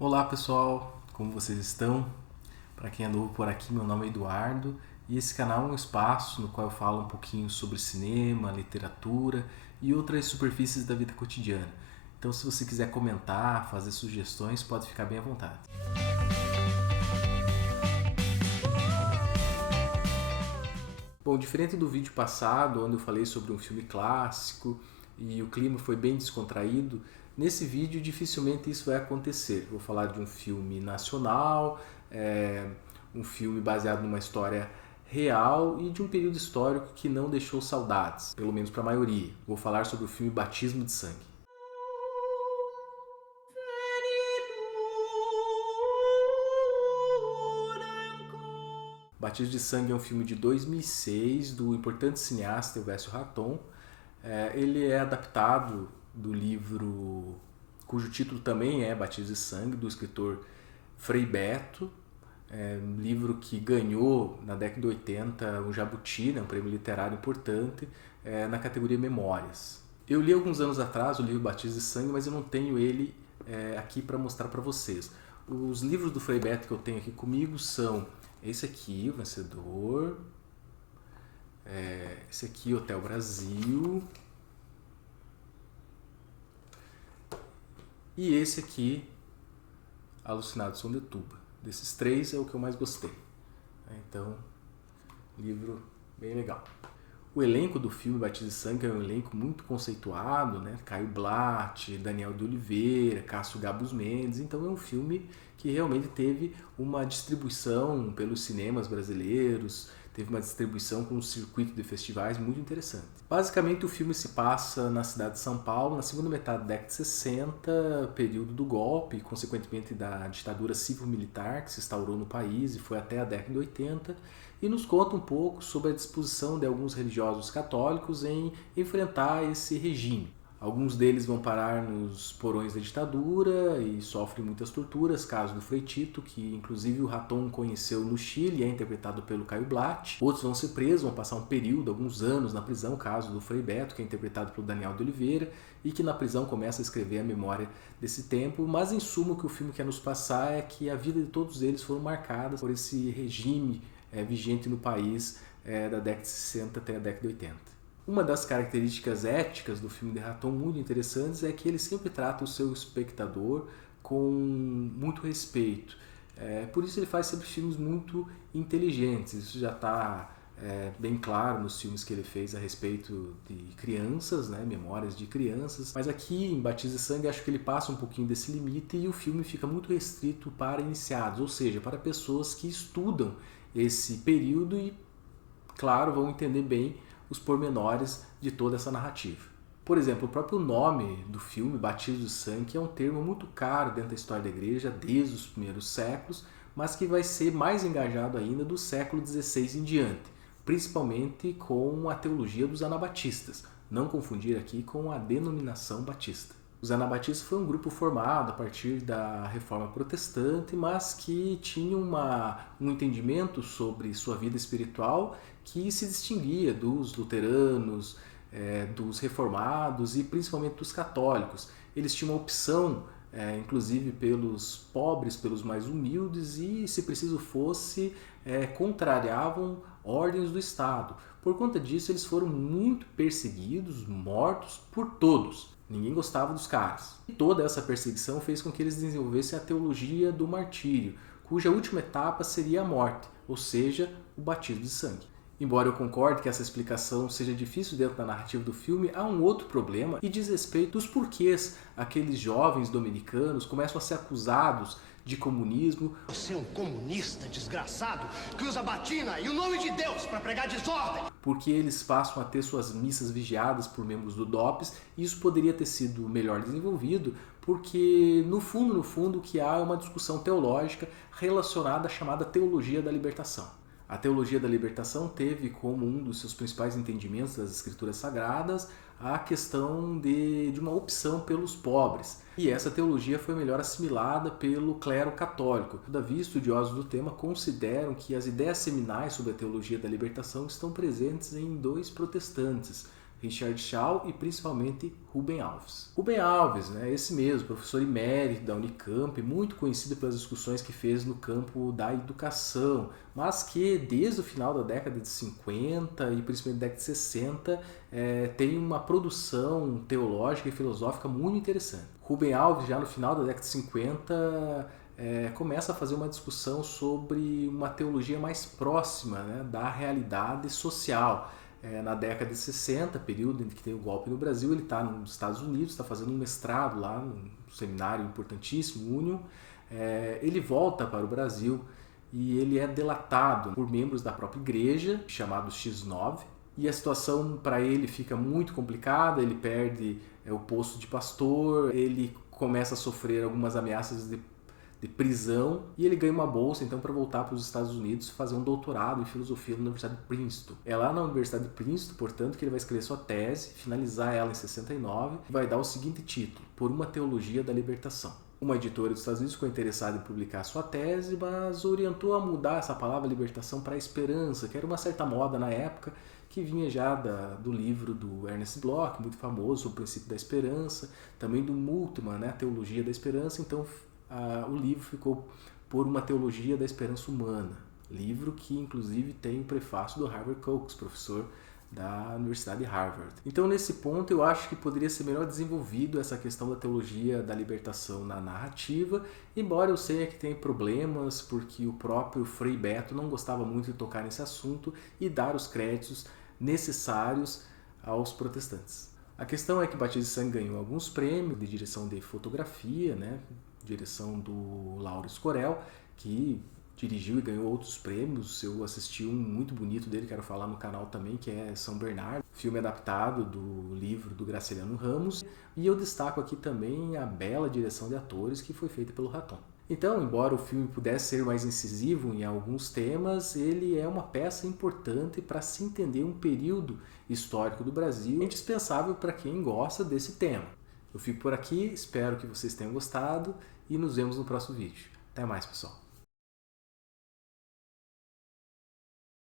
Olá pessoal, como vocês estão? Para quem é novo por aqui, meu nome é Eduardo e esse canal é um espaço no qual eu falo um pouquinho sobre cinema, literatura e outras superfícies da vida cotidiana. Então, se você quiser comentar, fazer sugestões, pode ficar bem à vontade. Bom, diferente do vídeo passado, onde eu falei sobre um filme clássico e o clima foi bem descontraído, nesse vídeo dificilmente isso vai acontecer. Vou falar de um filme nacional, um filme baseado numa história real e de um período histórico que não deixou saudades, pelo menos para a maioria. Vou falar sobre o filme Batismo de Sangue. Batismo de Sangue é um filme de 2006 do importante cineasta Elvésio Raton. Ele é adaptado do livro cujo título também é Batismo de Sangue, do escritor Frei Betto, um livro que ganhou na década de 80 um Jabuti, um prêmio literário importante, na categoria Memórias. Eu li alguns anos atrás o livro Batismo de Sangue, mas eu não tenho ele aqui para mostrar para vocês. Os livros do Frei Betto que eu tenho aqui comigo são esse aqui, O Vencedor, esse aqui, Hotel Brasil, e esse aqui, Alucinados Som de Tuba. Desses três é o que eu mais gostei. Então, livro bem legal. O elenco do filme Batismo de Sangue é um elenco muito conceituado, né? Caio Blatt, Daniel de Oliveira, Cássio Gabus Mendes. Então é um filme que realmente teve uma distribuição pelos cinemas brasileiros, teve uma distribuição com um circuito de festivais muito interessante. Basicamente o filme se passa na cidade de São Paulo, na segunda metade da década de 60, período do golpe, consequentemente da ditadura civil-militar que se instaurou no país e foi até a década de 80, e nos conta um pouco sobre a disposição de alguns religiosos católicos em enfrentar esse regime. Alguns deles vão parar nos porões da ditadura e sofrem muitas torturas, caso do Frei Tito, que inclusive o Raton conheceu no Chile e é interpretado pelo Caio Blatt. Outros vão ser presos, vão passar um período, alguns anos na prisão, caso do Frei Betto, que é interpretado pelo Daniel de Oliveira, e que na prisão começa a escrever a memória desse tempo. Mas em suma o que o filme quer nos passar é que a vida de todos eles foram marcadas por esse regime vigente no país da década de 60 até a década de 80. Uma das características éticas do filme de Raton muito interessantes é que ele sempre trata o seu espectador com muito respeito. Por isso ele faz sempre filmes muito inteligentes. Isso já está bem claro nos filmes que ele fez a respeito de crianças, né, memórias de crianças. Mas aqui em Batismo de Sangue acho que ele passa um pouquinho desse limite e o filme fica muito restrito para iniciados, ou seja, para pessoas que estudam esse período e, claro, vão entender bem os pormenores de toda essa narrativa. Por exemplo, o próprio nome do filme, Batismo de Sangue, é um termo muito caro dentro da história da igreja desde os primeiros séculos, mas que vai ser mais engajado ainda do século XVI em diante, principalmente com a teologia dos anabatistas, não confundir aqui com a denominação batista. Os anabatistas foi um grupo formado a partir da Reforma Protestante, mas que tinha um entendimento sobre sua vida espiritual que se distinguia dos luteranos, dos reformados e principalmente dos católicos. Eles tinham uma opção, inclusive pelos pobres, pelos mais humildes e, se preciso fosse, contrariavam ordens do Estado. Por conta disso, eles foram muito perseguidos, mortos por todos. Ninguém gostava dos caras. E toda essa perseguição fez com que eles desenvolvessem a teologia do martírio, cuja última etapa seria a morte, ou seja, o batismo de sangue. Embora eu concorde que essa explicação seja difícil dentro da narrativa do filme, há um outro problema e diz respeito dos porquês aqueles jovens dominicanos começam a ser acusados de comunismo. Você é um comunista desgraçado que usa batina e o nome de Deus para pregar desordem. Porque eles passam a ter suas missas vigiadas por membros do DOPS, e isso poderia ter sido melhor desenvolvido, porque no fundo o que há é uma discussão teológica relacionada à chamada teologia da libertação. A teologia da libertação teve como um dos seus principais entendimentos das escrituras sagradas a questão de uma opção pelos pobres. E essa teologia foi melhor assimilada pelo clero católico. Todavia, estudiosos do tema consideram que as ideias seminais sobre a teologia da libertação estão presentes em dois protestantes, Richard Shaw e principalmente Rubem Alves. Rubem Alves, né, esse mesmo, professor emérito da Unicamp, muito conhecido pelas discussões que fez no campo da educação, mas que desde o final da década de 50 e principalmente da década de 60 tem uma produção teológica e filosófica muito interessante. Rubem Alves, já no final da década de 50, começa a fazer uma discussão sobre uma teologia mais próxima, né, da realidade social. Na década de 60, período em que tem o golpe no Brasil, ele está nos Estados Unidos, está fazendo um mestrado lá, num seminário importantíssimo, Union. Ele volta para o Brasil e ele é delatado por membros da própria igreja, chamados X9, e a situação para ele fica muito complicada, ele perde o posto de pastor, ele começa a sofrer algumas ameaças de prisão e ele ganha uma bolsa então para voltar para os Estados Unidos fazer um doutorado em filosofia na Universidade de Princeton. É lá na Universidade de Princeton, portanto, que ele vai escrever sua tese, finalizar ela em 69 e vai dar o seguinte título: Por uma Teologia da Libertação. Uma editora dos Estados Unidos ficou interessada em publicar sua tese, mas orientou a mudar essa palavra libertação para esperança, que era uma certa moda na época, que vinha já do livro do Ernest Bloch, muito famoso, O Princípio da Esperança, também do Multmann, né, Teologia da Esperança. Então o livro ficou Por uma Teologia da Esperança Humana, livro que inclusive tem o prefácio do Harvard Cox, professor da Universidade de Harvard. Então nesse ponto eu acho que poderia ser melhor desenvolvido essa questão da teologia da libertação na narrativa, embora eu sei que tem problemas porque o próprio Frei Beto não gostava muito de tocar nesse assunto e dar os créditos necessários aos protestantes. A questão é que Batismo de Sangue ganhou alguns prêmios de direção de fotografia, né? Direção do Lauro Escorel, que dirigiu e ganhou outros prêmios. Eu assisti um muito bonito dele, quero falar no canal também, que é São Bernardo, filme adaptado do livro do Graciliano Ramos. E eu destaco aqui também a bela direção de atores que foi feita pelo Raton. Então, embora o filme pudesse ser mais incisivo em alguns temas, ele é uma peça importante para se entender um período histórico do Brasil indispensável para quem gosta desse tema. Eu fico por aqui, espero que vocês tenham gostado e nos vemos no próximo vídeo. Até mais, pessoal!